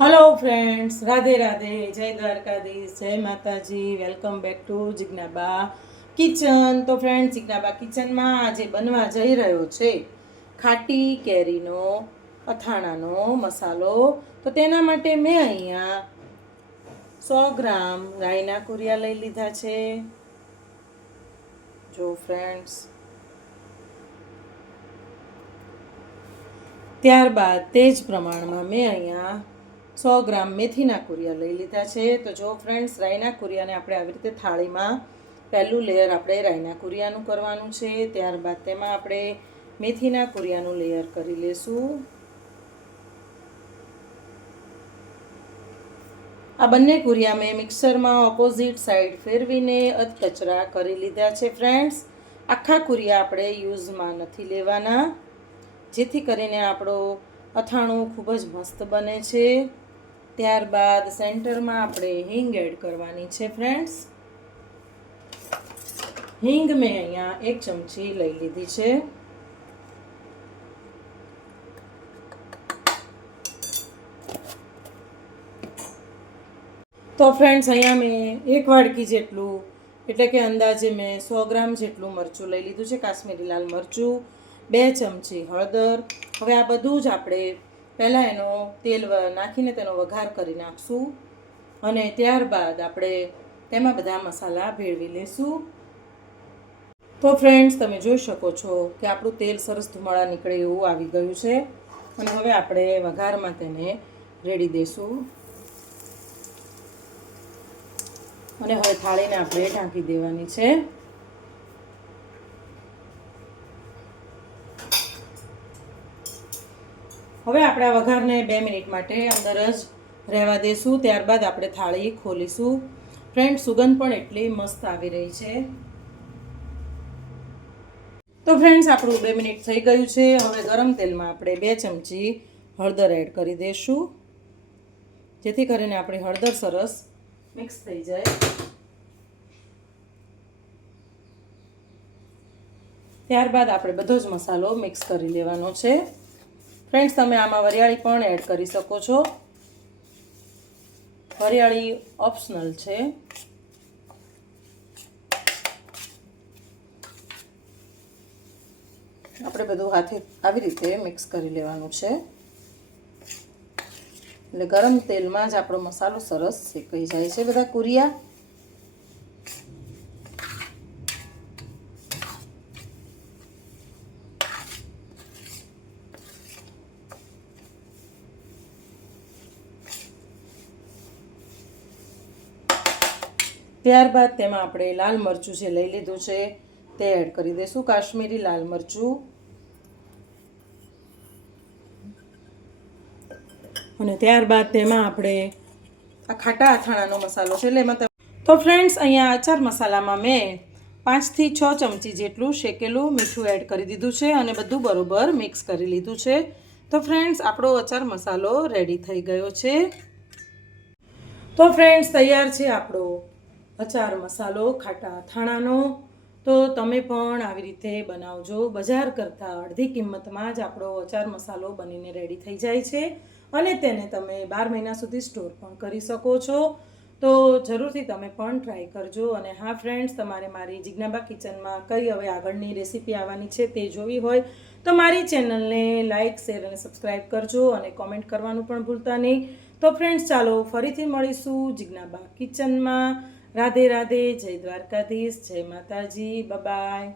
Hello friends, Radhe Radhe, जय द्वारकाधीश, जय Mataji. Welcome back to Jignaba kitchen. तो फ्रेंड्स, जिज्ञाबा किचन में आज बनवा जई रह्यो छे खाटी केरीनो અથાણાનો મસાલો। तो तेना माटे मैं अहींया 100 ग्राम राईना कुरिया लई लीधा छे। जो फ्रेंड्स, ત્યારબાદ તે જ પ્રમાણમાં મેં અહીંયા 100 ગ્રામ મેથીના કુરિયા લઈ લીધા છે। તો જો ફ્રેન્ડ્સ, રાઈના કુરિયાને આપણે આવી રીતે થાળીમાં પહેલું લેયર આપણે રાઈના કુરિયાનું કરવાનું છે। ત્યારબાદ તેમાં આપણે મેથીના કુરિયાનું લેયર કરી લેશું। આ બંને કુરિયા મેં મિક્સરમાં ઓપોઝિટ સાઈડ ફેરવીને અધકચરા કરી લીધા છે। ફ્રેન્ડ્સ, આખા કુરિયા આપણે યુઝમાં નથી લેવાના, જેથી કરીને આપણો અથાણું ખૂબ જ મસ્ત બને છે। ત્યારબાદ સેન્ટરમાં આપણે હિંગ એડ કરવાની છે। ફ્રેન્ડ્સ, હિંગ મેં અહીંયા 1 ચમચી લઈ લીધી છે। તો ફ્રેન્ડ્સ, અહીંયા મેં 1 વાડકી જેટલું એટલે કે અંદાજે મેં 100 ગ્રામ જેટલું મરચું લઈ લીધું છે, કાશ્મીરી લાલ મરચું, 2 ચમચી હળદર। હવે આ બધું જ આપણે પહેલાં એનો તેલ નાખીને તેનો વઘાર કરી નાખશું અને ત્યારબાદ આપણે તેમાં બધા મસાલા ભેળવી લઈશું। તો ફ્રેન્ડ્સ, તમે જોઈ શકો છો કે આપણું તેલ સરસ ધુમાડા નીકળે એવું આવી ગયું છે અને હવે આપણે વઘારમાં તેને રેડી દઈશું અને હવે થાળીને આપણે ઢાંકી દેવાની છે। હવે આપણે આ વઘારને 2 મિનિટ માટે અંદર જ રહેવા દઈશું। ત્યારબાદ આપણે થાળી ખોલીશું। ફ્રેન્ડ, સુગંધ પણ એટલી મસ્ત આવી રહી છે। તો ફ્રેન્ડ્સ, આપણું 2 મિનિટ થઈ ગયું છે। હવે ગરમ તેલમાં આપણે 2 ચમચી હળદર એડ કરી દઈશું, જેથી કરીને આપણી હળદર સરસ મિક્સ થઈ જાય। ત્યારબાદ આપણે બધો જ મસાલો મિક્સ કરી લેવાનો છે। ફ્રેન્ડ્સ, તમે આમાં વરિયાળી પણ એડ કરી શકો છો, વરિયાળી ઓપ્શનલ છે। આપણે બધું હાથે આવી રીતે મિક્સ કરી લેવાનું છે, એટલે ગરમ તેલમાં જ આપણો મસાલો સરસ શેકાઈ જાય છે બધા કુરિયા। ત્યારબાદ તેમાં આપણે લાલ મરચું જે લઈ લીધું છે તે એડ કરી દઈશું, કાશ્મીરી લાલ મરચું। અને ત્યારબાદ તેમાં આપણે આ ખાટા અથાણાનો મસાલો છે એટલે એમાં તો ફ્રેન્ડ્સ, અહીંયા અચાર મસાલામાં મેં 5 થી 6 ચમચી જેટલું શેકેલું મીઠું એડ કરી દીધું છે અને બધું બરોબર મિક્સ કરી લીધું છે। તો ફ્રેન્ડ્સ, આપણો અચાર મસાલો રેડી થઈ ગયો છે। તો ફ્રેન્ડ્સ, તૈયાર છે આપણો અચાર મસાલો ખાટા અથાણાનો। તો તમે પણ આવી રીતે બનાવજો। બજાર કરતાં અડધી કિંમતમાં જ આપણો અચાર મસાલો બનીને રેડી થઈ જાય છે અને તેને તમે 12 મહિના સુધી સ્ટોર પણ કરી શકો છો। તો જરૂરથી તમે પણ ટ્રાય કરજો। અને હા ફ્રેન્ડ્સ, તમારે મારી જિજ્ઞાબા કિચનમાં કઈ હવે આગળની રેસીપી આવવાની છે તે જોવી હોય તો મારી ચેનલને લાઇક, શેર અને સબસ્ક્રાઈબ કરજો અને કોમેન્ટ કરવાનું પણ ભૂલતા નહીં। તો ફ્રેન્ડ્સ, ચાલો ફરીથી મળીશું જિજ્ઞાબા કિચનમાં। રાધે રાધે, જય દ્વારકાધીશ, જય માતાજી, બાય બાય।